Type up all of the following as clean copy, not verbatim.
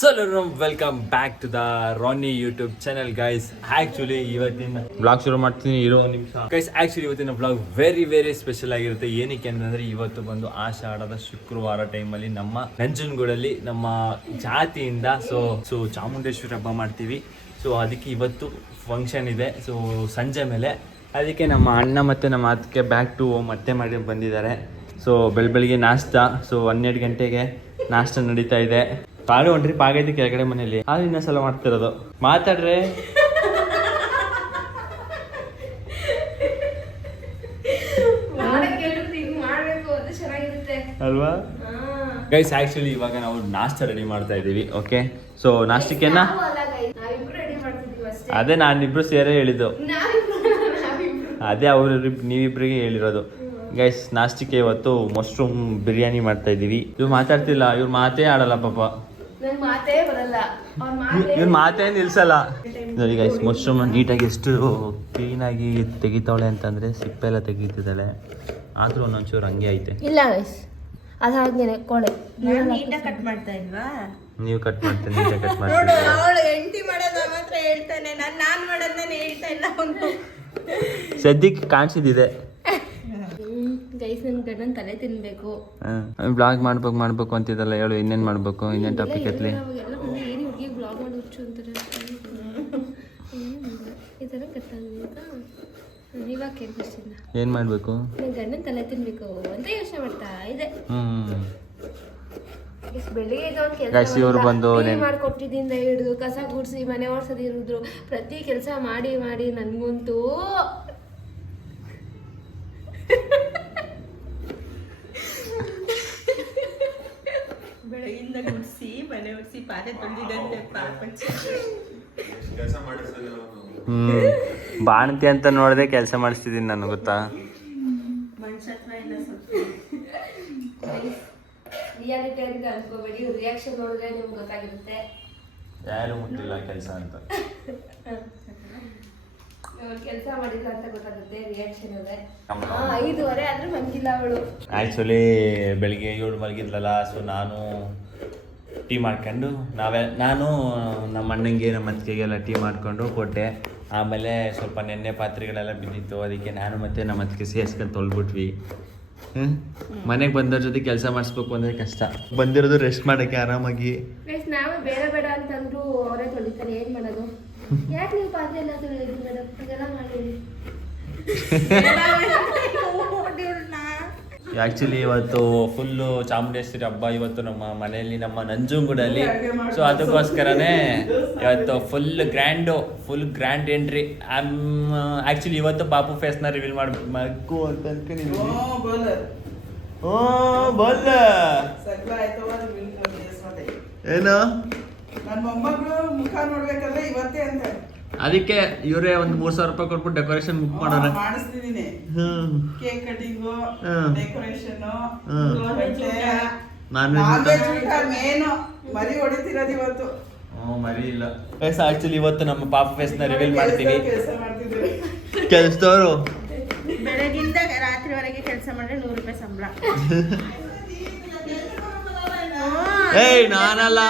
So welcome back to the Rani YouTube channel guys. Actually ಇವತ್ತಿನ blog ಶುರು ಮಾಡ್ತೀನಿ ಇರೋ ನಿಮಿಷ ಗೈಸ್. ಆಕ್ಚುಲಿ ಇವತ್ತಿನ ಬ್ಲಾಗ್ ವೆರಿ ಸ್ಪೆಷಲ್ ಆಗಿರುತ್ತೆ. ಏನಕ್ಕೆ ಅಂತಂದ್ರೆ ಇವತ್ತು ಬಂದು ಆಷಾಢದ ಶುಕ್ರವಾರ ಟೈಮಲ್ಲಿ ನಮ್ಮ ನಂಜನಗೂಡಲ್ಲಿ ನಮ್ಮ ಜಾತಿಯಿಂದ ಸೊ ಚಾಮುಂಡೇಶ್ವರಿ ಹಬ್ಬ ಮಾಡ್ತೀವಿ. ಸೊ ಅದಕ್ಕೆ ಇವತ್ತು ಫಂಕ್ಷನ್ ಇದೆ. ಸೊ ಸಂಜೆ ಮೇಲೆ ಅದಕ್ಕೆ ನಮ್ಮ ಅಣ್ಣ ಮತ್ತು ನಮ್ಮ ಅದಕ್ಕೆ ಬ್ಯಾಕ್ ಟು ಮತ್ತೆ ಮಾಡಿ ಬಂದಿದ್ದಾರೆ. ಸೊ ಬೆಳಗ್ಗೆ ನಾಷ್ಟ. ಸೊ 12 ಗಂಟೆಗೆ ನಾಷ್ಟ ನಡೀತಾ ಇದೆ. ಪಾಳು ಹೊಂಟ್ರಿ ಪಾಗೈತಿ ಕೆಳಗಡೆ ಮನೇಲಿ ಅದು ಇನ್ನೊಂದ್ಸಲ ಮಾಡ್ತಿರೋದು. ಮಾತಾಡ್ರೆ ಅಲ್ವಾ ಗೈಸ್. ಆಕ್ಚುಲಿ ಇವಾಗ ನಾವು ನಾಷ್ಟ ರೆಡಿ ಮಾಡ್ತಾ ಇದೀವಿ. ಓಕೆ, ಸೊ ನಾಷ್ಟಕ್ಕೆನ ಅದೇ ನಾನಿಬ್ರು ಸೇರೇ ಹೇಳಿದ್ದು. ಅದೇ ನೀವಿಬ್ರಿಗೆ ಹೇಳಿರೋದು ಗೈಸ್. ನಾಷ್ಟಕ್ಕೆ ಇವತ್ತು ಮಶ್ರೂಮ್ ಬಿರಿಯಾನಿ ಮಾಡ್ತಾ ಇದೀವಿ. ಇವ್ರು ಮಾತಾಡ್ತಿಲ್ಲ, ಇವ್ರು ಮಾತೇ ಆಡಲ್ಲ ಪಾಪ. ಇವ್ರು ಮಾತೇ ನಿಲ್ಸಲ್ಲ ನೋಡಿ ಗೈಸ್. ಮಶ್ರೂಮ್ ನೀಟಾಗಿ ಎಷ್ಟು ಕ್ಲೀನಾಗಿ ತೆಗಿತಾವಳೆ ಅಂತಂದ್ರೆ ಸಿಪ್ಪೆ ಎಲ್ಲ ತೆಗಿತಿದ್ದಾಳೆ. ಆದ್ರೂ ಒಂದೊಂಚೂರು ಹಂಗೆ ಐತೆ. ಇಲ್ಲ ಗೈಸ್, ಅದಾದ್ಮೇಲೆ ಕೋಳೆ ನೀಟಾಗಿ ಕಟ್ ಮಾಡ್ತಾ ಇಲ್ವಾ? ನೀವು ಕಟ್ ಮಾಡ್ತೀನಿ, ನೀಟಾಗಿ ಕಟ್ ಮಾಡ್ತೀನಿ. ಅವಳು ಎಂಟಿ ಮಾಡೋದ ಮಾತ್ರ ಹೇಳ್ತಾನೆ, ನಾನ್ ಮಾಡೋದನ್ನ ಹೇಳ್ತಾ ಇಲ್ಲ ಅವನು. ಸದ್ಯಕ್ಕೆ ಕಾಣಿಸಿದಿದೆ ಗೈಸ್. ನನ್ನ ಗಂಡನ ತಲೆ ತಿನ್ಬೇಕು. ಬ್ಲಾಗ್ ಮಾಡ್ಬೇಕು ಅಂತಿದ್ದಲ್ಲ, ಹೇಳು ಇನ್ನೇನು ಮಾಡ್ಬೇಕು, ಇನ್ನೇನು ಟಾಪಿಕ್ ಎತ್ತಲಿ. ಏನು ಹುಡುಗಿ ಬ್ಲಾಗ್ ಮಾಡಿ ಹುಚ್ಚು ಅಂತಾರೆ. ಈ ಥರ ಕಟ್ಟಾಗ ಇವಾಗ ಕೇಳ್ಬಿಡ್ತಿಲ್ಲ. ಏನು ಮಾಡಬೇಕು? ನನ್ನ ಗಂಡನ ತಲೆ ತಿನ್ಬೇಕು ಅಂತ ಯೋಚನೆ ಮಾಡ್ತಾ ಇದೆ. ಬೆಳಿಗ್ಗೆ ಗೈಸ್ ಇವರು ಬಂದು ಮಾಡ್ಕೊಟ್ಟಿದ್ದಿಂದ ಹಿಡಿದು ಕಸ ಗುಡಿಸಿ ಮನೆ ಓಡಿಸೋದು ಇರಿದ್ರು ಪ್ರತಿ ಕೆಲಸ ಮಾಡಿ ನನ್ಗಂತೂ ಬೆಳಗಿಂದ ಗುಡಿಸಿ ಮನೆ ಒಡಿಸಿ ಪಾತ್ರೆ ತೊಳೆದಿದ್ದಂತೆ ಬಾಣತಿ ಅಂತ ನೋಡದೆ ಕೆಲಸ ಮಾಡಿಸ್ತಿದ್ದೀನಿ ನಾನು, ಗೊತ್ತಾ? ಮನುಷ್ಯತ್ವ ಇಲ್ಲ ಸ್ವಲ್ಪ. ರಿಯಾಲಿಟಿ ಅಂತ ಅನ್ಕೋಬೇಡಿ, ರಿಯಾಕ್ಷನ್ ನೋಡಿದ್ರೆ ನಿಮ್ಗೆ ಗೊತ್ತಾಗಿರುತ್ತೆ ಯಾರು ಮುಟ್ಟಿಲ್ಲ ಕೆಲಸ ಅಂತ. ಕೆಲಸ ಮಾಡಿಲ್ಲ ಅಂತ ಗೊತ್ತಾಗುತ್ತೆ ರಿಯಾಕ್ಷನ್ ಇದೆ. 5:30 ಆದ್ರೂ ಮಲಗಿಲ್ಲ ಅವಳು. ಆ್ಯಕ್ಚುಲಿ ಬೆಳಿಗ್ಗೆ 7 ಮಲಗಿದ್ಲಲ್ಲ. ಸೊ ನಾನು ಟೀ ಮಾಡ್ಕೊಂಡು ನಾನು ನಮ್ಮ ಅಣ್ಣಂಗೆ ನಮ್ಮ ಅತ್ತಿಗೆಗೆಲ್ಲ ಟೀ ಮಾಡ್ಕೊಂಡು ಕೊಟ್ಟೆ. ಆಮೇಲೆ ಸ್ವಲ್ಪ ನೆನ್ನೆ ಪಾತ್ರೆಗಳೆಲ್ಲ ಬಿದ್ದಿತ್ತು, ಅದಕ್ಕೆ ನಾನು ಮತ್ತು ನಮ್ಮ ಅತ್ತಿಗೆ ಸೇರಿಸ್ಕೊಂಡು ತೊಳ್ಬಿಟ್ವಿ. ಮನೆಗೆ ಬಂದವ್ರ ಜೊತೆ ಕೆಲಸ ಮಾಡಿಸ್ಬೇಕು ಅಂದರೆ ಕಷ್ಟ. ಬಂದಿರೋದು ರೆಸ್ಟ್ ಮಾಡೋಕ್ಕೆ ಆರಾಮಾಗಿ. ನಾವು ಬೇಡ ಅಂತಂದ್ರು ಅವರೇ ತೊಳಿತಾರೆ. ಏನು ಮಾಡೋದು? ಯಾಕೆ ನೀವು ಪಾತ್ರೆ ಎಲ್ಲ ತೊಳೆಯೋದು ಮೇಡಮ್? ಇದೆಲ್ಲ ಮಾಡಿರಿ. ಆ್ಯಕ್ಚುಲಿ ಇವತ್ತು ಫುಲ್ಲು ಚಾಮುಂಡೇಶ್ವರಿ ಹಬ್ಬ ಇವತ್ತು ನಮ್ಮ ಮನೆಯಲ್ಲಿ, ನಮ್ಮ ನಂಜನಗೂಡಲ್ಲಿ. ಸೊ ಅದಕ್ಕೋಸ್ಕರನೇ ಇವತ್ತು ಫುಲ್ ಗ್ರ್ಯಾಂಡ್ ಎಂಟ್ರಿ. ಆ್ಯಕ್ಚುಲಿ ಇವತ್ತು ಪಾಪು ಫೇಸ್ನ ರಿವೀಲ್ ಮಾಡಬೇಕು ಅಂತ ಅನ್ಕೊಂಡಿದ್ದೀನಿ. ಏನು ಅದಕ್ಕೆ ಇವರೇ ಒಂದು 3,000 ರೂಪಾಯಿ ಕೊಟ್ಬಿಟ್ಟು ಡೆಕೋರೇಷನ್ ಬುಕ್ ಮಾಡೋಣ. ಮಾಡಿಸ್ತಿದ್ದೀನಿ. ಕೇಕ್ ಕಟಿಂಗು, ಡೆಕೋರೇಷನ್, ಮೇನು ಮರಿ ಹೊಡಿತಿರೋದು ಇವತ್ತು. ಮರಿ ಇಲ್ಲ ಆಕ್ಚುಲಿ ಇವತ್ತು ನಮ್ಮ ಪಾಪ ಫೇಸ್ ನ ರಿವೀಲ್ ಮಾಡ್ತೀವಿ. ಕೆಲಸದವರು ಬೆಳಗಿಂದ ರಾತ್ರಿವರೆಗೆ ಕೆಲಸ ಮಾಡಿದ್ರೆ 100 ರೂಪಾಯಿ ಸಂಬಳ. ಏಯ್ ನಾನಲ್ಲ,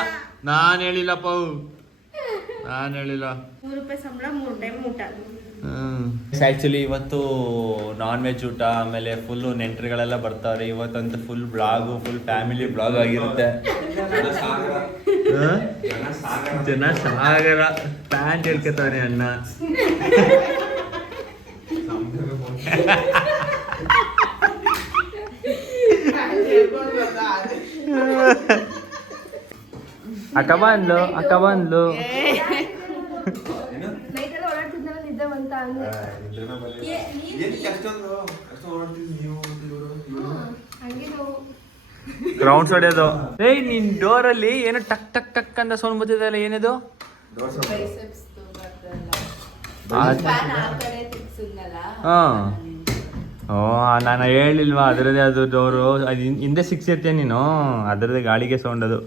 ನಾನು ಹೇಳಿಲ್ಲಪ್ಪ, ನಾನು ಹೇಳಿಲ್ಲ. 100 ರೂಪಾಯಿ ಸಂಬಳ, 3 ಟೈಮ್ ಊಟ. ಆ್ಯಕ್ಚುಲಿ ಇವತ್ತು ನಾನ್ ವೆಜ್ ಊಟ, ಆಮೇಲೆ ಫುಲ್ಲು ನೆಂಟರುಗಳೆಲ್ಲ ಬರ್ತಾರೆ. ಇವತ್ತಂತೂ full blog, full family blog ಆಗಿರುತ್ತೆ. ಜನ ಸಾಗರ ಪ್ಯಾಂಟ್ ಹೇಳ್ಕೊತಾನೆ ಅಣ್ಣ. ಅಕ್ಕ ಬಂದ್ಲು. ಗ್ರೌಂಡ್ ಹೊಡೆಯೋದು. ಏಯ್ ನಿನ್ ಡೋರಲ್ಲಿ ಏನೋ ಟಕ್ ಅಂತ ಸೌಂಡ್ ಬರ್ತಿದೆಯಲ್ಲ, ಏನಿದು? ನಾನು ಹೇಳಿಲ್ವಾ ಅದರದೇ ಅದು ಡೋರು. ಅದು ಹಿಂದೆ ಸಿಕ್ಸಿರ್ತೀಯ ನೀನು, ಅದರದೇ ಗಾಳಿಗೆ ಸೌಂಡ್ ಅದು.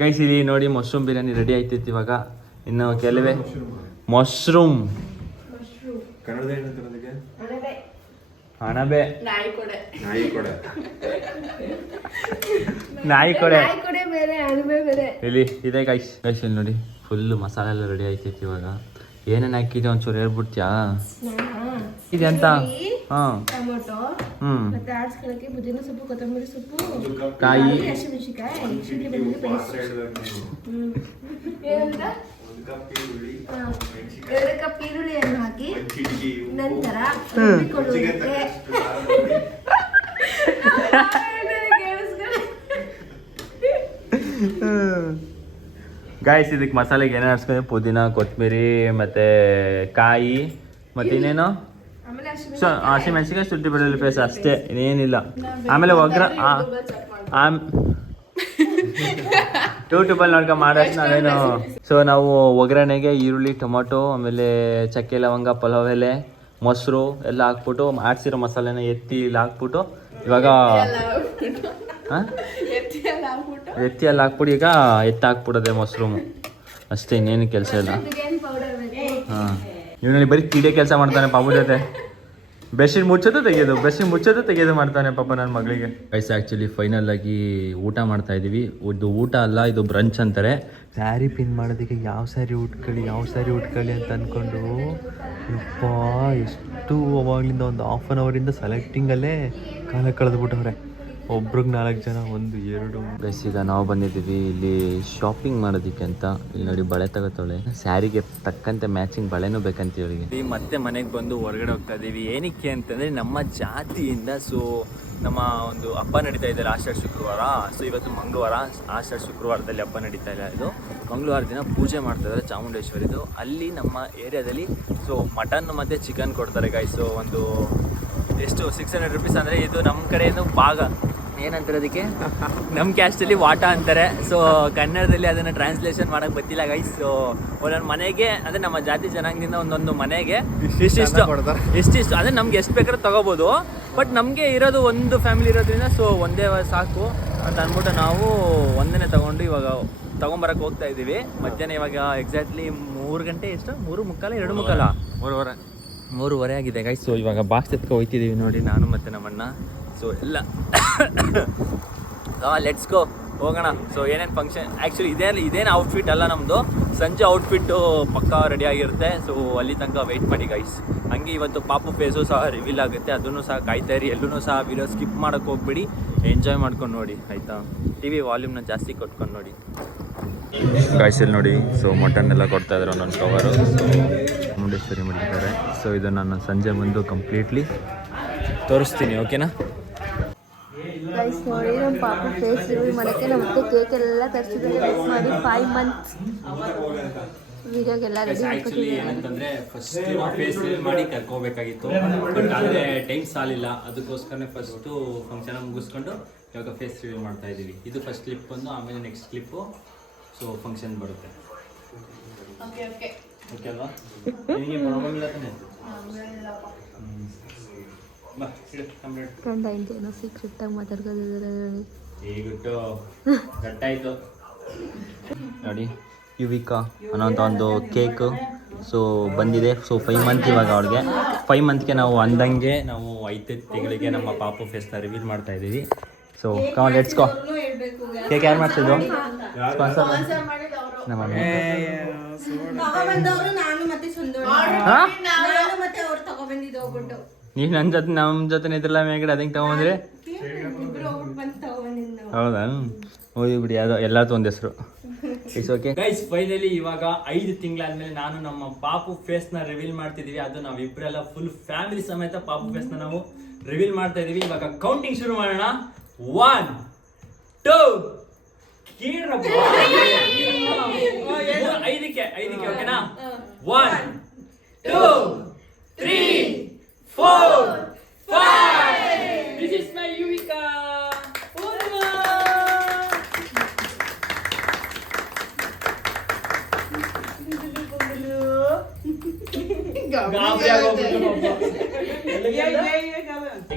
ಗೈಸ್ ಇಲ್ಲಿ ನೋಡಿ ಮಶ್ರೂಮ್ ಬಿರಿಯಾನಿ ರೆಡಿ ಆಯ್ತಿತ್ತು. ಇವಾಗ ಇನ್ನು ಕೆಲವೇ ಮಶ್ರೂಮ್ ಅಣಬೆ ನಾಯಿ ಕೊಡೆ ನಾಯಿ ಕೊಡೆ ನಾಯಿ ಕೊಡೆ ಬೇರೆ ಅಣಬೆ ಬೇರೆ. ಇಲ್ಲಿ ಇದೆ ಗೈಸ್ ಇಲ್ಲಿ ನೋಡಿ ಫುಲ್ ಮಸಾಲೆ ಎಲ್ಲ ರೆಡಿ ಆಯ್ತೈತಿ. ಇವಾಗ ಏನೇನು ಹಾಕಿದೆ ಒಂಚೂರು ಹೇಳ್ಬಿಡ್ತೀಯಾ? ಇದೆ ಅಂತ ಟೊಮೊಟೊ ಮತ್ತೆ ಆಡ್ಸ್ಕೊಳಕ್ಕೆ ಪುದೀನ ಸೊಪ್ಪು, ಕೊತ್ತಂಬರಿ ಸೊಪ್ಪು, ಕಾಯಿ, ಹಸಿಮೆಣಸಿನಕಾಯಿ, ಶುಂಠಿ ಬೆಳ್ಳುಳ್ಳಿ ಪೇಸ್ಟ್, ಏನಂತ 2 ಕಪ್ ಈರುಳ್ಳಿಯನ್ನು ಹಾಕಿ ನಂತರ ರುಬ್ಬಿಕೊಳ್ಳುವುದಕ್ಕೆ ಗಾಯ್ಸ್ ಇದಕ್ಕೆ ಮಸಾಲೆಗೆ ಏನೇನು ಹಾಕ್ಸ್ಕೊಂಡ್ರೆ ಪುದೀನ, ಕೊತ್ತಂಬರಿ ಮತ್ತೆ ಕಾಯಿ ಮತ್ತೆ ಇನ್ನೇನು ಹಸಿಮೆಣಸಿನಕಾಯಿ, ಶುಂಠಿ ಬೆಳ್ಳುಳ್ಳಿ ಪೇಸ್ಟ್ ಅಷ್ಟೇ, ಇನ್ನೇನಿಲ್ಲ. ಆಮೇಲೆ ಯೂಟ್ಯೂಬಲ್ಲಿ ನೋಡ್ಕೊಂಡು ಮಾಡೋಷ್ಟು ನಾವೇನು. ಸೊ ನಾವು ಒಗ್ಗರಣೆಗೆ ಈರುಳ್ಳಿ, ಟೊಮೊಟೊ, ಆಮೇಲೆ ಚಕ್ಕೆ, ಲವಂಗ, ಪಲಾವ್ ಎಲೆ, ಮೊಸರು ಎಲ್ಲ ಹಾಕ್ಬಿಟ್ಟು ಆಡ್ಸಿರೋ ಮಸಾಲೆನ ಎತ್ತಿ ಇಲ್ಲಿ ಹಾಕ್ಬಿಟ್ಟು ಇವಾಗ ಎತ್ತಿ ಅಲ್ಲಿ ಹಾಕ್ಬಿಟ್ಟು ಈಗ ಹಾಕ್ಬಿಡೋದೆ ಮೊಸರು ಅಷ್ಟೇ, ಇನ್ನೇನು ಕೆಲಸ ಇಲ್ಲ. ಹಾಂ ಇವನಲ್ಲಿ ಬರೀ ಕಿಡೆ ಕೆಲಸ ಮಾಡ್ತಾನೆ ಪಾಪು ಜೊತೆ. ಬೆಡ್ಶೀಟ್ ಮುಚ್ಚೋದು ತೆಗೆಯೋದು ಮಾಡ್ತಾನೆ ಪಾಪ ನನ್ನ ಮಗಳಿಗೆ. ಗೈಸ್ ಆ್ಯಕ್ಚುಲಿ ಫೈನಲ್ ಆಗಿ ಊಟ ಮಾಡ್ತಾ ಇದ್ದೀವಿ. ಇದು ಊಟ ಅಲ್ಲ, ಇದು ಬ್ರಂಚ್ ಅಂತಾರೆ. ಸ್ಯಾರಿ ಪಿನ್ ಮಾಡೋದಕ್ಕೆ ಯಾವ ಸ್ಯಾರಿ ಉಟ್ಕೊಳ್ಳಿ ಅಂತ ಅಂದ್ಕೊಂಡು ಯಪ್ಪ ಎಷ್ಟು ಅವಾಗಲಿಂದ ಒಂದು ಹಾಫ್ ಆನ್ ಅವರಿಂದ ಸೆಲೆಕ್ಟಿಂಗಲ್ಲೇ ಕಾಲ ಕಳೆದ್ಬಿಟ್ಟವ್ರೆ. ಒಬ್ರಿಗೆ 4 ಜನ, 1 2 ಗೈಸ್ ಈಗ ನಾವು ಬಂದಿದ್ದೀವಿ ಇಲ್ಲಿ ಶಾಪಿಂಗ್ ಮಾಡೋದಕ್ಕೆ ಅಂತ. ಇಲ್ಲಿ ನೋಡಿ ಬಳೆ ತಗೋತಾಳೆ, ಸ್ಯಾರಿಗೆ ತಕ್ಕಂತೆ ಮ್ಯಾಚಿಂಗ್ ಬಳೆನೂ ಬೇಕಂತ ಇವರಿಗೆ. ಮತ್ತೆ ಮನೆಗೆ ಬಂದು ಹೊರಗಡೆ ಹೋಗ್ತಾ ಇದ್ದೀವಿ. ಏನಕ್ಕೆ ಅಂತಂದರೆ ನಮ್ಮ ಜಾತಿಯಿಂದ ಸೊ ನಮ್ಮ ಒಂದು ಹಬ್ಬ ನಡೀತಾ ಇದೆ ಆಷಾಢ ಶುಕ್ರವಾರ. ಸೊ ಇವತ್ತು ಮಂಗಳವಾರ, ಆಷಾಢ ಶುಕ್ರವಾರದಲ್ಲಿ ಹಬ್ಬ ನಡೀತಾ ಇಲ್ಲ. ಇದು ಮಂಗಳವಾರ ದಿನ ಪೂಜೆ ಮಾಡ್ತಾ ಇದ್ದಾರೆ ಚಾಮುಂಡೇಶ್ವರಿದು. ಅಲ್ಲಿ ನಮ್ಮ ಏರಿಯಾದಲ್ಲಿ ಸೊ ಮಟನ್ ಮತ್ತು ಚಿಕನ್ ಕೊಡ್ತಾರೆ ಗೈಸ್. ಸೊ ಒಂದು ಎಷ್ಟು 600 ರುಪೀಸ್ ಅಂದರೆ ಇದು ನಮ್ಮ ಕಡೆಯಿಂದ ಭಾಗ ಏನಂತಾರೆ ಅದಕ್ಕೆ, ನಮ್ಮ ಕ್ಯಾಸ್ಟಲ್ಲಿ ವಾಟ ಅಂತಾರೆ. ಸೊ ಕನ್ನಡದಲ್ಲಿ ಅದನ್ನು ಟ್ರಾನ್ಸ್ಲೇಷನ್ ಮಾಡೋಕ್ಕೆ ಗೊತ್ತಿಲ್ಲ ಗೈಸ್. ಸೊ ಒಂದೊಂದು ಮನೆಗೆ ಅಂದರೆ ನಮ್ಮ ಜಾತಿ ಜನಾಂಗದಿಂದ ಒಂದೊಂದು ಮನೆಗೆ ಇಷ್ಟಿಷ್ಟು ಅಂದರೆ ನಮ್ಗೆ ಎಷ್ಟು ಬೇಕಾದ್ರೂ ತೊಗೋಬೋದು. ಬಟ್ ನಮಗೆ ಇರೋದು ಒಂದು ಫ್ಯಾಮಿಲಿ ಇರೋದ್ರಿಂದ ಸೊ ಒಂದೇ ಸಾಕು ಅಂತ ಅಂದ್ಬಿಟ್ಟು ನಾವು ಒಂದನೇ ತೊಗೊಂಡು ಇವಾಗ ತೊಗೊಂಬರಕ್ಕೆ ಹೋಗ್ತಾ ಇದ್ದೀವಿ. ಮಧ್ಯಾಹ್ನ ಇವಾಗ ಎಕ್ಸಾಕ್ಟ್ಲಿ 3 ಗಂಟೆ, ಎಷ್ಟು 3:45 3:30 ಆಗಿದೆ ಗೈಸ್. ಸೊ ಇವಾಗ ಬಾಕ್ಸ್ ಎತ್ಕೊ ಹೋಗ್ತಿದ್ದೀವಿ ನೋಡಿ, ನಾನು ಮತ್ತು ನಮ್ಮಣ್ಣ. ಸೊ ಎಲ್ಲ ಲೆಟ್ಸ್ ಗೋ ಹೋಗೋಣ. ಸೊ ಏನೇನು ಫಂಕ್ಷನ್ ಆ್ಯಕ್ಚುಲಿ ಇದೇನು ಔಟ್ಫಿಟ್ ಅಲ್ಲ ನಮ್ಮದು, ಸಂಜೆ ಔಟ್ಫಿಟ್ಟು ಪಕ್ಕಾ ರೆಡಿ ಆಗಿರುತ್ತೆ. ಸೊ ಅಲ್ಲಿ ತನಕ ವೆಯ್ಟ್ ಮಾಡಿ ಗೈಸ್. ಹಂಗೆ ಇವತ್ತು ಪಾಪು ಫೇಸು ಸಹ ರಿವೀಲ್ ಆಗುತ್ತೆ, ಅದನ್ನು ಸಹ ಕಾಯ್ತಾ ಇರಿ. ಎಲ್ಲೂ ಸಹ ವಿಡಿಯೋ ಸ್ಕಿಪ್ ಮಾಡೋಕ್ಕೆ ಹೋಗ್ಬಿಡಿ, ಎಂಜಾಯ್ ಮಾಡ್ಕೊಂಡು ನೋಡಿ ಆಯಿತಾ. ಟಿ ವಿ ವಾಲ್ಯೂಮ್ನ ಜಾಸ್ತಿ ಕೊಟ್ಕೊಂಡು ನೋಡಿ ಗಾಯ್ಸಲ್ಲಿ ನೋಡಿ. ಸೊ ಮಟನ್ ಎಲ್ಲ ಕೊಡ್ತಾಯಿದ್ರು ಒಂದೊಂದು ಕವರು. ಸೊ ಚಾಮುಂಡೇಶ್ವರಿ ಮಾಡಿದ್ದಾರೆ. ಸೊ ಇದು ನಾನು ಸಂಜೆ ಬಂದು ಕಂಪ್ಲೀಟ್ಲಿ ತೋರಿಸ್ತೀನಿ, ಓಕೆನಾ ಗೈಸ್ ನೋಡಿ ನಮ್ಮ ಪಾಪ ಫೇಸ್ ರಿವೀಲ್ ಮಾಡೋಕ್ಕೆ ನಮ್ಮ ಕೇಕ್ ಎಲ್ಲ ತರಿಸಿದ್ದಾರೆ. ಮಿಸ್ ಮಾಡಿ 5 ಮಂತ್ಸ್ ವಿಡಿಯೋಗೆಲ್ಲ ರೆಡಿ ಆ್ಯಕ್ಚುಲಿ ಏನಂತಂದರೆ ಫಸ್ಟ್ ಫೇಸ್ ರಿವೀಲ್ ಮಾಡಿ ಕರ್ಕೋಬೇಕಾಗಿತ್ತು. ಬಟ್ ಆದರೆ ಟೈಮ್ ಸಾಲಿಲ್ಲ, ಅದಕ್ಕೋಸ್ಕರನೇ ಫಸ್ಟು ಫಂಕ್ಷನ್ ಮುಗಿಸ್ಕೊಂಡು ಇವಾಗ ಫೇಸ್ ರಿವೀಲ್ ಮಾಡ್ತಾ ಇದ್ದೀವಿ. ಇದು ಫಸ್ಟ್ ಕ್ಲಿಪ್ ಬಂದು, ಆಮೇಲೆ ನೆಕ್ಸ್ಟ್ ಕ್ಲಿಪ್ಪು ಸೊ ಫಂಕ್ಷನ್ ಬರುತ್ತೆ. ಓಕೆ ಅಲ್ವಾ? ನಿಮಗೆ ಪ್ರಾಬ್ಲಮ್ ಇಲ್ಲ ತಾನೆ? ಫ್ರೆಂಡ್ ಏನೋ ಸೀಕ್ರೆಟಾಗಿ ಮಾತಾಡ್ಕೋದಿದ್ದಾರೆ ಈಗಿಟ್ಟು ಗಟ್ಟಾಯಿತು ನೋಡಿ. ಯುವಿಕಾ ಅನ್ನೋಂಥ ಒಂದು ಕೇಕು ಸೊ ಬಂದಿದೆ. ಸೊ 5 ಮಂತ್ ಇವಾಗ ಅವ್ಳಿಗೆ 5 ಮಂತ್ಗೆ ನಾವು ಅಂದಂಗೆ ನಾವು 5 ತಿಂಗಳಿಗೆ ನಮ್ಮ ಪಾಪು ಫೇಸ್ನ ರಿವೀಲ್ ಮಾಡ್ತಾ ಇದ್ದೀವಿ. So come on let's go. Cake ಯಾರು ಮಾಡ್ತಿದ್ದು? ಸ್ಪಾನ್ಸರ್ ನಮ್ಮ ನೀವು ನನ್ನ ಜೊತೆ ನಮ್ಮ ಜೊತೆ ಇದ್ರಲ್ಲ ಮೇಗಡೆ ಅದಂಗೆ ತಗೊಂಡ್ರೆ ಹೌದಾ? ಓದಿ ಬಿಡಿ, ಅದು ಎಲ್ಲಾರ್ದು ಒಂದು ಹೆಸರು. It's okay guys. ಫೈನಲಿ ಇವಾಗ 5 ತಿಂಗಳಾದ್ಮೇಲೆ ನಾನು ನಮ್ಮ ಪಾಪು ಫೇಸ್ನ ರಿವೀಲ್ ಮಾಡ್ತಿದ್ದೀವಿ. ಅದು ನಾವಿಬ್ಬರೆಲ್ಲ ಫುಲ್ ಫ್ಯಾಮಿಲಿ ಸಮೇತ ಪಾಪು ಫೇಸ್ನ ನಾವು ರಿವೀಲ್ ಮಾಡ್ತಾ ಇದೀವಿ. ಇವಾಗ ಕೌಂಟಿಂಗ್ ಶುರು ಮಾಡೋಣ. 1 2 5ಕ್ಕೆ ಓಕೆನಾ? 1 2 3 4 5. This is my Yuvika.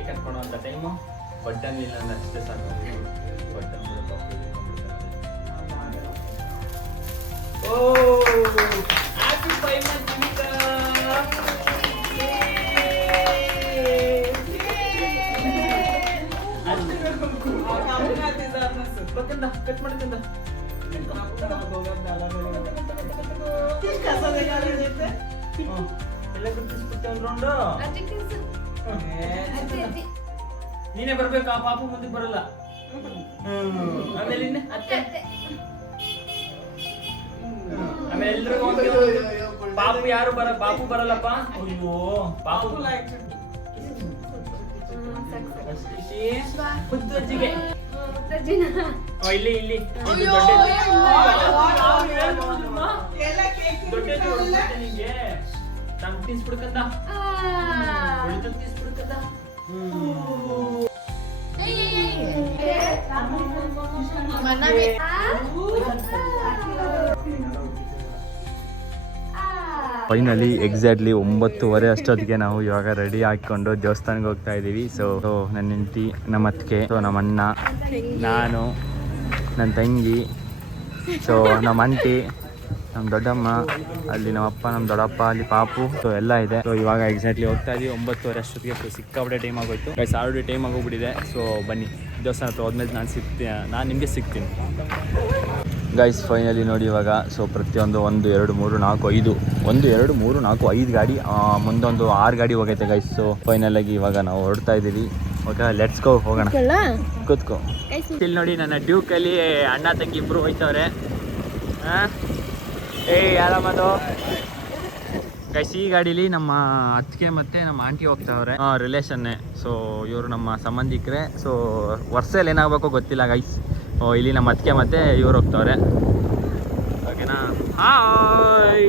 ಕಟ್ಕೊಳೋಂಥ ಟೈಮು ಬಟನ್ ಇಲ್ಲ ಅಂದ್ರೆ ಅಷ್ಟೇ ಸಾಕು. Button happy 5 month Yuvika. Cut ಮಾಡ್ಕೊಂಡ ಎಲ್ಲ ಗುರ್ತಿಸ್ಬಿಟ್ಟೆ ಒಂದು ರೌಂಡು. ನೀನೇ ಬರ್ಬೇಕಾ ಪಾಪು ಮುಂದಕ್ಕೆ ಬರಲ್ಲ. ಆಮೇಲೆ ಇನ್ನು ಅತ್ತೆ ಆಮೇಲೆ ಎಲ್ರಿಗೂ ಪಾಪು ಯಾರು ಪಾಪು ಬರಲ್ಲಪ್ಪ. ಅಯ್ಯೋ ಪಾಪು ಮುದ್ದು ಅಜ್ಜಿಗೆ ಇಲ್ಲಿ ಇಲ್ಲಿ ನಿಂಗೆ ನಮ್ ತಿನ್ಸ್ಬಿಡ್ಕಂದ ತಿನ್ಸ್ಬಿಡ್ಕಂದ. ಫೈನಲಿ ಎಕ್ಸಾಕ್ಟ್ಲಿ 9:30 ಅಷ್ಟೊತ್ತಿಗೆ ನಾವು ಇವಾಗ ರೆಡಿ ಹಾಕೊಂಡು ದೇವಸ್ಥಾನಕ್ಕೆ ಹೋಗ್ತಾ ಇದ್ದೀವಿ. ಸೊ ನನ್ನ ಹೆಂಡತಿ, ನಮ್ಮ ಅತ್ತಿಗೆ, ಸೊ ನಮ್ಮ ಅಣ್ಣ, ನಾನು, ನನ್ನ ತಂಗಿ, ಸೊ ನಮ್ಮ ಆಂಟಿ, ನಮ್ಮ ದೊಡ್ಡಮ್ಮ, ಅಲ್ಲಿ ನಮ್ಮ ಅಪ್ಪ, ನಮ್ಮ ದೊಡ್ಡಪ್ಪ, ಅಲ್ಲಿ ಪಾಪು, ಸೊ ಎಲ್ಲ ಇದೆ. ಸೊ ಇವಾಗ ಎಕ್ಸಾಕ್ಟ್ಲಿ ಹೋಗ್ತಾ ಇದೀವಿ 9:30 ಅಷ್ಟೊತ್ತಿಗೆ. ಸೊ ಸಿಕ್ಕಾಪಟ್ಟೆ ಟೈಮ್ ಆಗೋಯ್ತು ಗೈಸ್, ಆಲ್ರೆಡಿ ಟೈಮ್ ಆಗೋಗ್ಬಿಟ್ಟಿದೆ. ಸೊ ಬನ್ನಿ ದೇವಸ್ಥಾನ ಹತ್ರ ಹೋದ್ಮೇಲೆ ನಾನು ನಿಮಗೆ ಸಿಗ್ತೀನಿ ಗೈಸ್. ಫೈನಲಿ ನೋಡಿ ಇವಾಗ ಸೊ ಪ್ರತಿಯೊಂದು 1 2 3 4 5 1 2 3 4 5 ಗಾಡಿ, ಮುಂದೊಂದು 6 ಗಾಡಿ ಹೋಗೈತೆ ಗೈಸ್. ಸೊ ಫೈನಲ್ ಆಗಿ ಇವಾಗ ನಾವು ಹೊರಡ್ತಾ ಇದ್ದೀವಿ. ಓಕೆ ಲೆಟ್ಸ್ ಗೋ, ಹೋಗೋಣ. ಕೂತ್ಕೋ. ಇಲ್ಲಿ ನೋಡಿ ನನ್ನ ಡ್ಯೂಕಲ್ಲಿ ಅಣ್ಣ ತಂಗಿ ಇಬ್ರು ಹೋಯ್ತವ್ರೆ. ಯಾರಮ್ಮದು ಗೈಸ್, ಈ ಗಾಡೀಲಿ ನಮ್ಮ ಅತ್ತಿಗೆ ಮತ್ತು ನಮ್ಮ ಆಂಟಿ ಹೋಗ್ತಾವ್ರೆ, ರಿಲೇಷನ್ನೇ. ಸೊ ಇವರು ನಮ್ಮ ಸಂಬಂಧಿಕರೇ. ಸೊ ವರ್ಷದಲ್ಲಿ ಏನಾಗಬೇಕು ಗೊತ್ತಿಲ್ಲ ಗೈಸ್. ಇಲ್ಲಿ ನಮ್ಮ ಅತ್ತಿಗೆ ಮತ್ತು ಇವ್ರು ಹೋಗ್ತಾವ್ರೆ. ಓಕೆನಾ? ಹಾಯ್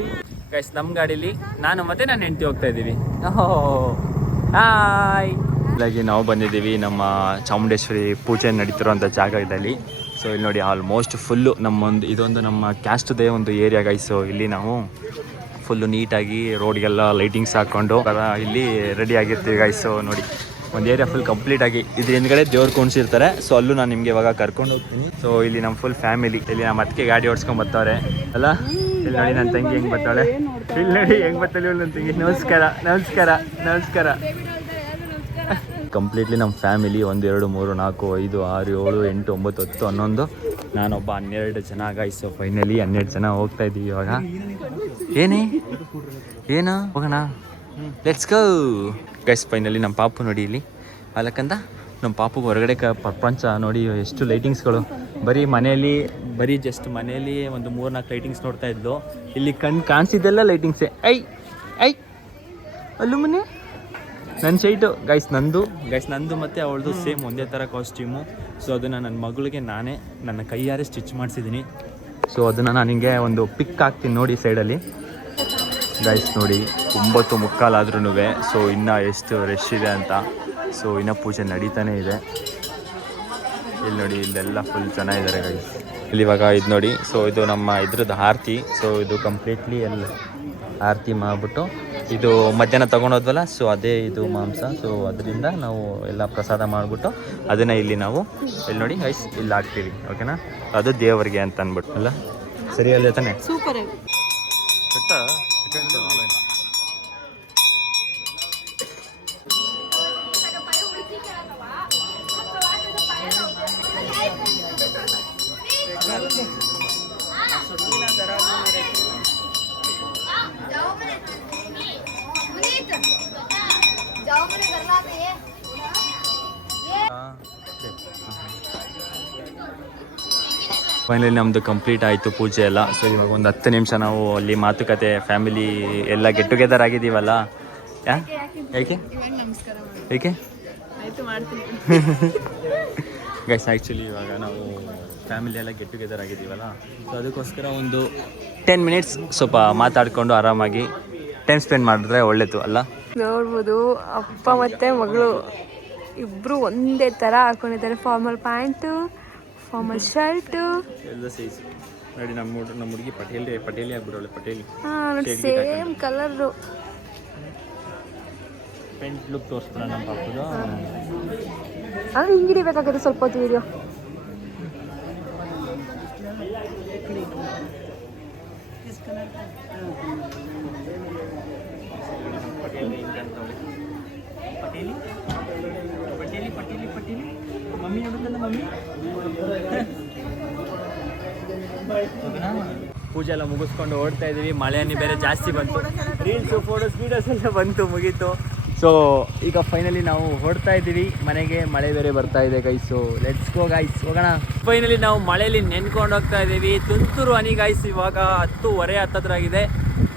ಗೈಸ್, ನಮ್ಮ ಗಾಡೀಲಿ ನಾನು ಮತ್ತು ನನ್ನ ಹೆಂಡತಿ ಹೋಗ್ತಾ ಇದ್ದೀವಿ. ಹಾಯ್. ಇಲ್ಲಾಗಿ ನಾವು ಬಂದಿದ್ದೀವಿ ನಮ್ಮ ಚಾಮುಂಡೇಶ್ವರಿ ಪೂಜೆ ನಡೀತಿರೋಂಥ ಜಾಗ ಇದ್ದಲ್ಲಿ. ಸೊ ಇಲ್ಲಿ ನೋಡಿ ಆಲ್ಮೋಸ್ಟ್ ಫುಲ್ಲು ಇದೊಂದು ನಮ್ಮ ಕ್ಯಾಸ್ಟ್ದೇ ಒಂದು ಏರಿಯಾ ಗೈಸ್. ಸೊ ಇಲ್ಲಿ ನಾವು ಫುಲ್ಲು ನೀಟಾಗಿ ರೋಡ್ಗೆಲ್ಲ ಲೈಟಿಂಗ್ಸ್ ಹಾಕ್ಕೊಂಡು ಇಲ್ಲಿ ರೆಡಿ ಆಗಿರ್ತೀವಿ ಗೈಸ್. ಸೊ ನೋಡಿ ಒಂದು ಏರಿಯಾ ಫುಲ್ ಕಂಪ್ಲೀಟ್ ಆಗಿ ಇದ್ರ ಹಿಂದ್ಗಡೆ ದೇವ್ರು ಕುಣಿಸಿರ್ತಾರೆ. ಸೊ ಅಲ್ಲೂ ನಾನು ನಿಮಗೆ ಇವಾಗ ಕರ್ಕೊಂಡು ಹೋಗ್ತೀನಿ. ಸೊ ಇಲ್ಲಿ ನಮ್ಮ ಫುಲ್ ಫ್ಯಾಮಿಲಿ, ಇಲ್ಲಿ ನಮ್ಮ ಅತ್ತಿಗೆ ಗಾಡಿ ಓಡಿಸ್ಕೊಂಡು ಬರ್ತಾವ್ರೆ ಅಲ್ಲ. ಇಲ್ಲಿ ನೋಡಿ ನನ್ನ ತಂಗಿ ಹೆಂಗೆ ಬರ್ತಾಳೆ, ಇಲ್ಲಿ ನೋಡಿ ಹೆಂಗೆ ಬರ್ತಾಳೆ ನನ್ನ ತಂಗಿ. ನಮಸ್ಕಾರ ನಮಸ್ಕಾರ ನಮಸ್ಕಾರ. ಕಂಪ್ಲೀಟ್ಲಿ ನಮ್ಮ ಫ್ಯಾಮಿಲಿ 1 2 3 4 5 6 7 8 9 10 11, ನಾನೊಬ್ಬ 12 ಜನ ಗೈಸ್. ಸೊ ಫೈನಲಿ 12 ಜನ ಹೋಗ್ತಾ ಇದ್ದೀವಿ ಇವಾಗ. ಏನು ಹೋಗೋಣ, ಲೆಟ್ಸ್ ಗೋ ಗೈಸ್. ಫೈನಲಿ ನಮ್ಮ ಪಾಪು ನೋಡಿ ಇಲ್ಲಿ ಅಲ್ಲಕ್ಕಂದ ನಮ್ಮ ಪಾಪುಗೆ ಹೊರಗಡೆ ಪ್ರಪಂಚ ನೋಡಿ ಎಷ್ಟು ಲೈಟಿಂಗ್ಸ್ಗಳು. ಬರೀ ಜಸ್ಟ್ ಮನೆಯಲ್ಲಿ ಒಂದು 3-4 ಲೈಟಿಂಗ್ಸ್ ನೋಡ್ತಾ ಇದ್ಲು. ಇಲ್ಲಿ ಕಾಣಿಸಿದ್ದೆಲ್ಲ ಲೈಟಿಂಗ್ಸೇ. ಐ ಅಲ್ಲೂ ಮನೆ ನನ್ನ ಶೈಟು ಗೈಸ್, ನಂದು ಮತ್ತು ಅವಳದು ಸೇಮ್ ಒಂದೇ ಥರ ಕಾಸ್ಟ್ಯೂಮು. ಸೊ ಅದನ್ನು ನನ್ನ ಮಗಳಿಗೆ ನಾನೇ ನನ್ನ ಕೈಯಾರೆ ಸ್ಟಿಚ್ ಮಾಡಿಸಿದ್ದೀನಿ. ಸೊ ಅದನ್ನು ನಾನು ಹಿಂಗೆ ಒಂದು ಪಿಕ್ ಹಾಕ್ತೀನಿ ನೋಡಿ ಸೈಡಲ್ಲಿ ಗೈಸ್. ನೋಡಿ 9:45 ಆದ್ರೂ ಸೊ ಇನ್ನೂ ಎಷ್ಟು ರಶ್ ಇದೆ ಅಂತ. ಸೊ ಇನ್ನೂ ಪೂಜೆ ನಡೀತಾನೆ ಇದೆ. ಇಲ್ಲಿ ನೋಡಿ ಇಲ್ಲೆಲ್ಲ ಫುಲ್ ಚೆನ್ನಾಗಿದ್ದಾರೆ ಗೈಸ್. ಇಲ್ಲಿ ಇವಾಗ ಇದು ನೋಡಿ, ಸೊ ಇದು ನಮ್ಮ ಇದ್ರದ್ದು ಆರತಿ. ಸೊ ಇದು ಕಂಪ್ಲೀಟ್ಲಿ ಎಲ್ಲ ಆರತಿ ಮಾಡಿಬಿಟ್ಟು ಇದು ಮಧ್ಯಾಹ್ನ ತೊಗೊಂಡೋದ್ವಲ್ಲ, ಸೊ ಅದೇ ಇದು ಮಾಂಸ. ಸೊ ಅದರಿಂದ ನಾವು ಎಲ್ಲ ಪ್ರಸಾದ ಮಾಡಿಬಿಟ್ಟು ಅದನ್ನು ಇಲ್ಲಿ ನಾವು ಇಲ್ಲಿ ನೋಡಿ ಗೈಸ್ ಇಲ್ಲಿ ಹಾಕ್ತೀವಿ. ಓಕೆನಾ? ಅದು ದೇವರಿಗೆ ಅಂತ ಅಂದ್ಬಿಟ್ಟು ಅಲ್ಲ, ಸರಿ ಅಲ್ಲೇ ತಾನೆ? ಸೂಪರ್. ಫೈನಲಿ ನಮ್ಮದು ಕಂಪ್ಲೀಟ್ ಆಯಿತು ಪೂಜೆ ಎಲ್ಲ. ಸೊ ಇವಾಗ ಒಂದು 10 ನಿಮಿಷ ನಾವು ಅಲ್ಲಿ ಮಾತುಕತೆ, ಫ್ಯಾಮಿಲಿ ಎಲ್ಲ ಗೆಟ್ ಟುಗೆದರ್ ಆಗಿದ್ದೀವಲ್ಲ. ಏಕೆ ಗೈಸ್, ಆ್ಯಕ್ಚುಲಿ ಇವಾಗ ನಾವು ಫ್ಯಾಮಿಲಿ ಎಲ್ಲ ಗೆಟ್ ಟುಗೆದರ್ ಆಗಿದ್ದೀವಲ್ಲ. ಸೊ ಅದಕ್ಕೋಸ್ಕರ ಒಂದು 10 ಮಿನಿಟ್ಸ್ ಸ್ವಲ್ಪ ಮಾತಾಡಿಕೊಂಡು ಆರಾಮಾಗಿ ಟೈಮ್ ಸ್ಪೆಂಡ್ ಮಾಡಿದ್ರೆ ಒಳ್ಳೆಯದು ಅಲ್ಲ. ನೋಡ್ಬೋದು ಅಪ್ಪ ಮತ್ತು ಮಗಳು ಇಬ್ಬರು ಒಂದೇ ಥರ ಹಾಕೊಂಡಿದ್ದಾರೆ. ಫಾರ್ಮಲ್ ಪ್ಯಾಂಟು, ಫಾರ್ಮಲ್ ಶರ್ಟು, ಎಲ್ಲ ಸೈಜ್ ನೋಡಿ. ನಮ್ಮ ಹುಡುಗಿ ಪಟೇಲಿ ಆಗ್ಬಿಡೋಳೆ. ಪಟೇಲಿ ಸೇಮ್ ಕಲರು. ಪೆಂಟ್ ಲುಕ್ ತೋರಿಸ್ಬಿಡ ನಮ್ಮ ಪಾಪದು. ಅದು ಹಿಂಗೆ ಹಿಡಿಬೇಕಾಗುತ್ತೆ ಸ್ವಲ್ಪ ಹೊತ್ತು ವೀಡಿಯೋ. ಪಟೇಲಿ ಮಮ್ಮಿ ನೋಡುತ್ತಲ್ಲ, ಮಮ್ಮಿ ಪೂಜೆ ಎಲ್ಲ ಮುಗಿಸ್ಕೊಂಡು ಓಡ್ತಾ ಇದೀವಿ. ಮಳೆ ಹನಿ ಬೇರೆ ಜಾಸ್ತಿ ಬಂತು, ರೀಲ್ಸು ಫೋಟೋಸ್ ವೀಡಿಯೋಸ್ ಎಲ್ಲ ಬಂತು, ಮುಗೀತು. ಸೊ ಈಗ ಫೈನಲಿ ನಾವು ಹೊರಡ್ತಾ ಇದ್ದೀವಿ ಮನೆಗೆ. ಮಳೆ ಬೇರೆ ಬರ್ತಾ ಇದೆ ಗೈಸು. ಲೆಟ್ಸ್ ಗೋ ಗೈಸ್, ಹೋಗೋಣ. ಫೈನಲಿ ನಾವು ಮಳೆಯಲ್ಲಿ ನೆನ್ಕೊಂಡು ಹೋಗ್ತಾ ಇದ್ದೀವಿ. ತುಂತುರು ಹನಿ ಗೈಸ್. ಇವಾಗ 10:15 ಹತ್ತತ್ರ ಆಗಿದೆ.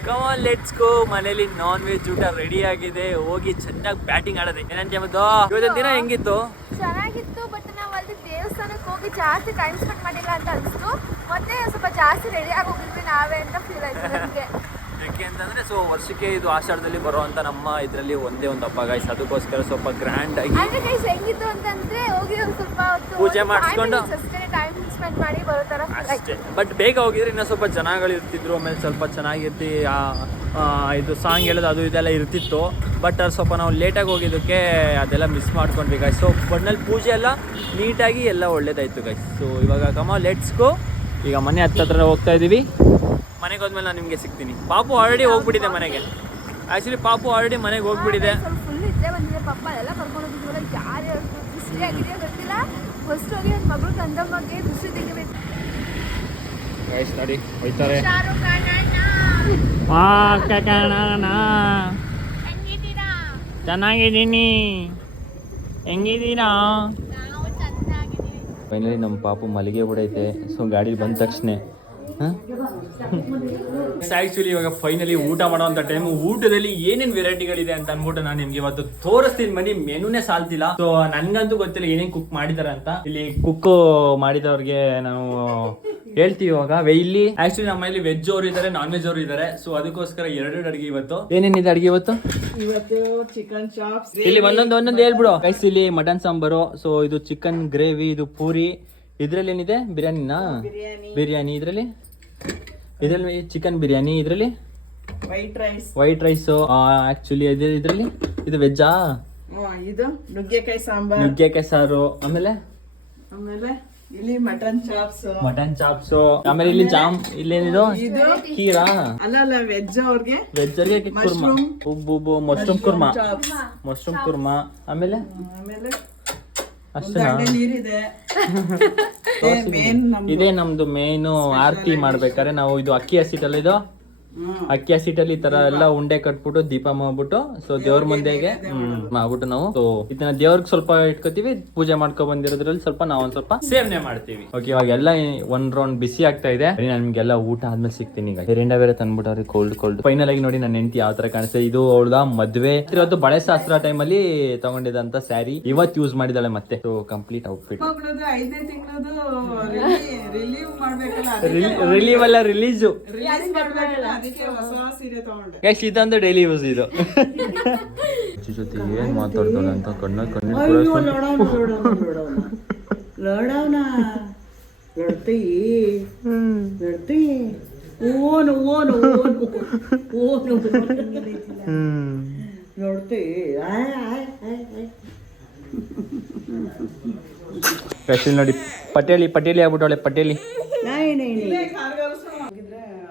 Come on let's go. ಮನೇಲಿ ನಾನ್ ವೆಜ್ ಊಟ ರೆಡಿ ಆಗಿದೆ. ಹೋಗಿ ಚೆನ್ನಾಗಿ ಬ್ಯಾಟಿಂಗ್ ಆಡೋದೆ. ಏನಂತ ಇವತ್ತಿನ ದಿನ ಹೆಂಗಿತ್ತು? ಚೆನ್ನಾಗಿತ್ತು. ಬಟ್ ನಾವು ಅಲ್ಲಿ ದೇವಸ್ಥಾನಕ್ಕೆ ಹೋಗಿ ಜಾಸ್ತಿ ಟೈಮ್ ಸ್ಪೆಂಡ್ ಮಾಡಿಲ್ಲ ಅಂತ ಅನಿಸ್ತು. ಮತ್ತೆ ಸ್ವಲ್ಪ ಜಾಸ್ತಿ ರೆಡಿ ಆಗಿ ಹೋಗಿದ್ವಿ ನಾವೇ ಅಂತ ಫೀಲ್ ಆಯ್ತು ನನಗೆ. ಯಾಕೆ ಅಂತಂದ್ರೆ ಸೊ ವರ್ಷಕ್ಕೆ ಇದು ಆಷಾಢದಲ್ಲಿ ಬರುವಂತ ನಮ್ಮ ಇದರಲ್ಲಿ ಒಂದೇ ಒಂದು ಹಬ್ಬ ಗೈಸ್. ಅದಕ್ಕೋಸ್ಕರ ಸ್ವಲ್ಪ ಗ್ರ್ಯಾಂಡ್ ಆಗಿ ಅಂದ್ರೆ ಗೈಸ್ ಹೆಂಗಿತ್ತು ಅಂತಂದ್ರೆ ಹೋಗಿ ಒಂದು ಸ್ವಲ್ಪ ಹೊತ್ತು ಪೂಜೆ ಮಾಡಿಸ್ಕೊಂಡು ಟೈಮ್ ಸ್ಪೆಂಡ್ ಮಾಡಿ ಬರೋ ತರ ಅಷ್ಟೇ. ಬಟ್ ಬೇಗ ಹೋಗಿದ್ರೆ ಇನ್ನೂ ಸ್ವಲ್ಪ ಜನಗಳು ಇರ್ತಿದ್ರು. ಆಮೇಲೆ ಸ್ವಲ್ಪ ಚೆನ್ನಾಗಿರ್ತಿ ಇದು ಸಾಂಗ್ ಹೇಳೋದು ಅದು ಇದೆಲ್ಲ ಇರ್ತಿತ್ತು. ಬಟ್ ಅದು ಸ್ವಲ್ಪ ನಾವು ಲೇಟಾಗಿ ಹೋಗಿದ್ದಕ್ಕೆ ಅದೆಲ್ಲ ಮಿಸ್ ಮಾಡ್ಕೊಂಡ್ವಿ ಗೈಸ್. ಸೊ ಬಣ್ಣಲ್ಲಿ ಪೂಜೆ ಎಲ್ಲ ನೀಟಾಗಿ ಎಲ್ಲ ಒಳ್ಳೇದಾಯ್ತು ಗೈಸ್. ಸೊ ಇವಾಗ ಕಮ ಲೆಟ್ಸ್ ಗೋ. ಈಗ ಮನೆ ಹತ್ರ ಹೋಗ್ತಾ ಇದ್ದೀವಿ. ಮನೆಗೆ ಹೋದ್ಮೇಲೆ ನಾನು ನಿಮಗೆ ಸಿಗ್ತೀನಿ. ಪಾಪು ಆಲ್ರೆಡಿ ಹೋಗ್ಬಿಟ್ಟಿದೆ ಮನೆಗೆ. ಆ್ಯಕ್ಚುಲಿ ಪಾಪು ಆಲ್ರೆಡಿ ಮನೆಗೆ ಹೋಗ್ಬಿಟ್ಟಿದೆ. ಸ್ವಲ್ಪ ಫುಲ್ ಇದ್ದೇ ಬಂದಿದೆ ಪಾಪ. ಅದೆಲ್ಲ ಕರ್ಕೊಂಡು ಹೋಗಿದ್ವಲ್ಲ, ಯಾರು ಬಿಸಿ ಆಗಿದೆಯೋ ಗೊತ್ತಿಲ್ಲ. ಫಸ್ಟ್ ಹೋಗಿ ಒಂದು ಮಗಳು ಕಂದಮ್ಮಗೆ ಬಿಸಿ ತೆಗಿಬೇಕು. ಗೈಸ್ ನೋಡಿ ಹೋಯ್ತಾರೆ. ಚೆನ್ನಾಗಿದ್ದೀನಿ. ಹೆಂಗಿದ್ದೀರಾ? ಫೈನಲಿ ನಮ್ಮ ಪಾಪು ಮಲ್ಲಿಗೆ ಬಿಡೈತೆ. ಸೊ ಗಾಡಿ ಬಂದ ತಕ್ಷಣ ಆ್ಯಕ್ಚುಲಿ ಇವಾಗ ಫೈನಲಿ ಊಟ ಮಾಡೋಂಥ ಟೈಮು. ಊಟದಲ್ಲಿ ಏನೇನು ವೆರೈಟಿಗಳಿದೆ ಅಂತ ಅಂದ್ಬಿಟ್ಟು ನಾನು ನಿಮ್ಗೆ ಇವತ್ತು ತೋರಿಸ್ತೀನಿ ಬನ್ನಿ. ಮೆನುನೇ ಸಾಲ್ತಿಲ್ಲ. ಸೊ ನನ್ಗಂತೂ ಗೊತ್ತಿಲ್ಲ ಏನೇನು ಕುಕ್ ಮಾಡಿದಾರೆ ಅಂತ. ಇಲ್ಲಿ ಕುಕ್ ಮಾಡಿದವ್ರಿಗೆ ನಾವು ಹೇಳ್ತೀವಿ ಇವಾಗ. ಇಲ್ಲಿ ಆಕ್ಚುಲಿ ನಮ್ಮ ಮನೇಲಿ ವೆಜ್ ಅವರು ಇದ್ದಾರೆ, ನಾನ್ ವೆಜ್ ಅವರು ಇದ್ದಾರೆ. ಸೊ ಅದಕ್ಕೋಸ್ಕರ 2 ಅಡಿಗೆ ಇವತ್ತು. ಏನೇನಿದೆ ಅಡಿಗೆ ಇವತ್ತು? Chicken chops. ಇಲ್ಲಿ ಒಂದೊಂದು ಹೇಳ್ಬಿಡು ಗೈಸ್. ಇಲ್ಲಿ ಮಟನ್ ಸಾಂಬಾರು. ಸೊ ಇದು ಚಿಕನ್ ಗ್ರೇವಿ, ಇದು ಪೂರಿ. ಇದ್ರಲ್ಲಿ ಏನಿದೆ? ಬಿರಿಯಾನಿನಾ? ಬಿರಿಯಾನಿ. ಇದ್ರಲ್ಲಿ ಚಿಕನ್ ಬಿರಿಯಾನಿ. ಇದ್ರಲ್ಲಿ ವೈಟ್ ರೈಸ್. ಆಕ್ಚುಲಿ ಇದ್ರಲ್ಲಿ ಇದು ವೆಜ್ಜಾ? ಇದು ನುಗ್ಗೆಕಾಯಿ ಸಾಂಬಾರ್, ನುಗ್ಗೆಕಾಯಿ ಸಾರು. ಆಮೇಲೆ ಇಲ್ಲಿ ಮಟನ್ ಚಾಪ್ಸ್. ಆಮೇಲೆ ಇಲ್ಲಿ ಇಲ್ಲೇನಿದು? ಖೀರಾ? ಅಲ್ಲ ವೆಜ್ ಅವ್ರಿಗೆ. ವೆಜ್ ಅವ್ರಿಗೆ ಕುರ್ಮಾ, ಮಶ್ರೂಮ್ ಕುರ್ಮಾ. ಆಮೇಲೆ ಅಷ್ಟೇನಾ? ಇದೇ ನಮ್ದು ಮೇನು. ಆರತಿ ಮಾಡ್ಬೇಕಾದ್ರೆ ನಾವು ಇದು ಅಕ್ಕಿ ಹಸಿಟ್ಟಲ್ಲ, ಇದು ಅಕ್ಕಿ ಹಸಿಟ್ಟಲ್ಲಿ ಈ ತರ ಎಲ್ಲ ಉಂಡೆ ಕಟ್ಬಿಟ್ಟು ದೀಪ ಮಾಡ್ಬಿಟ್ಟು ಸೊ ದೇವ್ರ ಮುಂದೆಗೆ ಮಾಡ್ಬಿಟ್ಟು ನಾವು ಇದನ್ನ ದೇವ್ರಿಗೆ ಸ್ವಲ್ಪ ಇಟ್ಕೋತೀವಿ. ಪೂಜೆ ಮಾಡ್ಕೊ ಬಂದಿರೋದ್ರಲ್ಲಿ ಸ್ವಲ್ಪ ನಾವು ಒಂದ್ ಸ್ವಲ್ಪ ಸೇವನೆ ಮಾಡ್ತೀವಿ. ಓಕೆ, ಇವಾಗ ಎಲ್ಲ ಒಂದ್ ರೌಂಡ್ ಬಿಸಿ ಆಗ್ತಾ ಇದೆ. ನಾನು ನಿಮ್ಗೆಲ್ಲ ಊಟ ಆದ್ಮೇಲೆ ಸಿಗ್ತೀನಿ. ಈಗ ಎರಿಂಡ ಬೇರೆ ತಂದ್ಬಿಟ್ಟವ್ರಿ ಕೋಲ್ಡ್. ಫೈನಲ್ ಆಗಿ ನೋಡಿ ನನ್ನ ಹೆಂಡತಿ ಯಾವ ತರ ಕಾಣಿಸ್ತದೆ. ಇದು ಅವಳ ಮದ್ವೆ ಇವತ್ತು ಬಳೆ ಶಾಸ್ತ್ರ ಟೈಮ್ ಅಲ್ಲಿ ತಗೊಂಡಿದಂತ ಸ್ಯಾರಿ ಇವತ್ತು ಯೂಸ್ ಮಾಡಿದಾಳೆ. ಮತ್ತೆ ಕಂಪ್ಲೀಟ್ ಔಟ್ಫಿಟ್. ರಿಲೀವ್ ಅಲ್ಲ, ರಿಲೀಸು. ಇದಂದ್ರೆ ಡೈಲಿ ಯೂಸ್ ಇದು. ಜೊತೆ ಏನ್ ಮಾತಾಡ್ತಾಳೆ ಅಂತ ಕಣ್ಣ ನೋಡಿ ಪಟೇಲಿ ಆಗ್ಬಿಟ್ಟವಳೆ. ಪಟೇಲಿ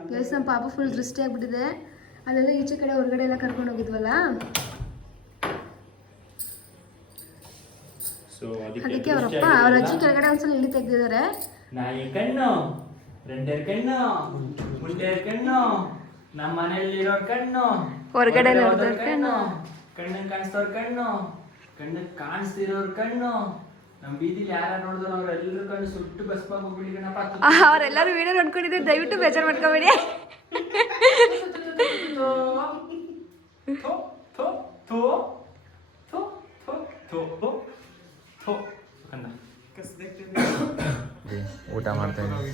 ಪ್ಲಸ್ ನಮ್ಮ ಪಾಪ ಫುಲ್ ದೃಷ್ಟಿ ಆಗ್ಬಿಟ್ಟಿದೆ. ಅಲ್ಲೆಲ್ಲ ಈಚೆ ಕಡೆ ಹೊರಗಡೆ ಎಲ್ಲ ಕರ್ಕೊಂಡು ಹೋಗಿದ್ವಲ್ಲ, ಅದಕ್ಕೆ ಅವರಪ್ಪ ಅವ್ರ ಅಜ್ಜಿ ಕೆಳಗಡೆ ಒಂದ್ಸಲ ಇಲ್ಲಿ ತೆಗ್ದಿದ್ದಾರೆ. ನಾಯಿ ಕಣ್ಣು, ರೆಂಡರ್ ಕಣ್ಣು, ಮುಂಡೇರ್ ಕಣ್ಣು, ನಮ್ಮ ಮನೆಯಲ್ಲಿರೋ ಕಣ್ಣು, ಹೊರಗಡೆ ಕಣ್ಣು, ಕಣ್ಣಿಗೆ ಕಾಣಿಸ್ತವ್ರ ಕಣ್ಣು, ಕಣ್ಣಿಗೆ ಕಾಣಿಸ್ತಿರೋರ್ ಕಣ್ಣು, ನಮ್ಮ ಬೀದಿಲಿ ಯಾರ ನೋಡಿದ್ರು ಅವ್ರೆಲ್ಲರ ಕಣ್ಣು ಸುಟ್ಟು ಬಸ್ಪಾಗಿ ಹೋಗ್ಬಿಟ್ಟಿಗಣಪ್ಪ. ಅವರೆಲ್ಲರೂ ವಿಡಿಯೋ ನೋಡ್ಕೊಂಡಿದ್ರೆ ದಯವಿಟ್ಟು ಬೇಜಾರು ಮಾಡ್ಕೋಬೇಡಿ. ಊಟ ಮಾಡ್ತಾ ಇದ್ದೀವಿ.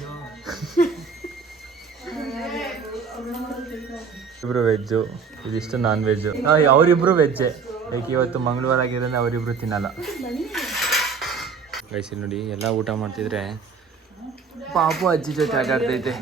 ಇಬ್ರು ವೆಜ್ಜು, ಇದಿಷ್ಟು ನಾನ್ ವೆಜ್ಜು. ಅವರಿಬ್ರು ವೆಜ್ಜೆ. ಯಾಕೆ ಇವತ್ತು ಮಂಗಳವಾರ ಆಗಿರೋದ್ರೆ ಅವರಿಬ್ರು ತಿನ್ನಲ್ಲ. ಗೈಸ್ ನೋಡಿ ಎಲ್ಲ ಊಟ ಮಾಡ್ತಿದ್ರೆ ಪಾಪು ಅಜ್ಜಿ ಜೊತೆ ಆಟಾಡ್ತೈತೆ.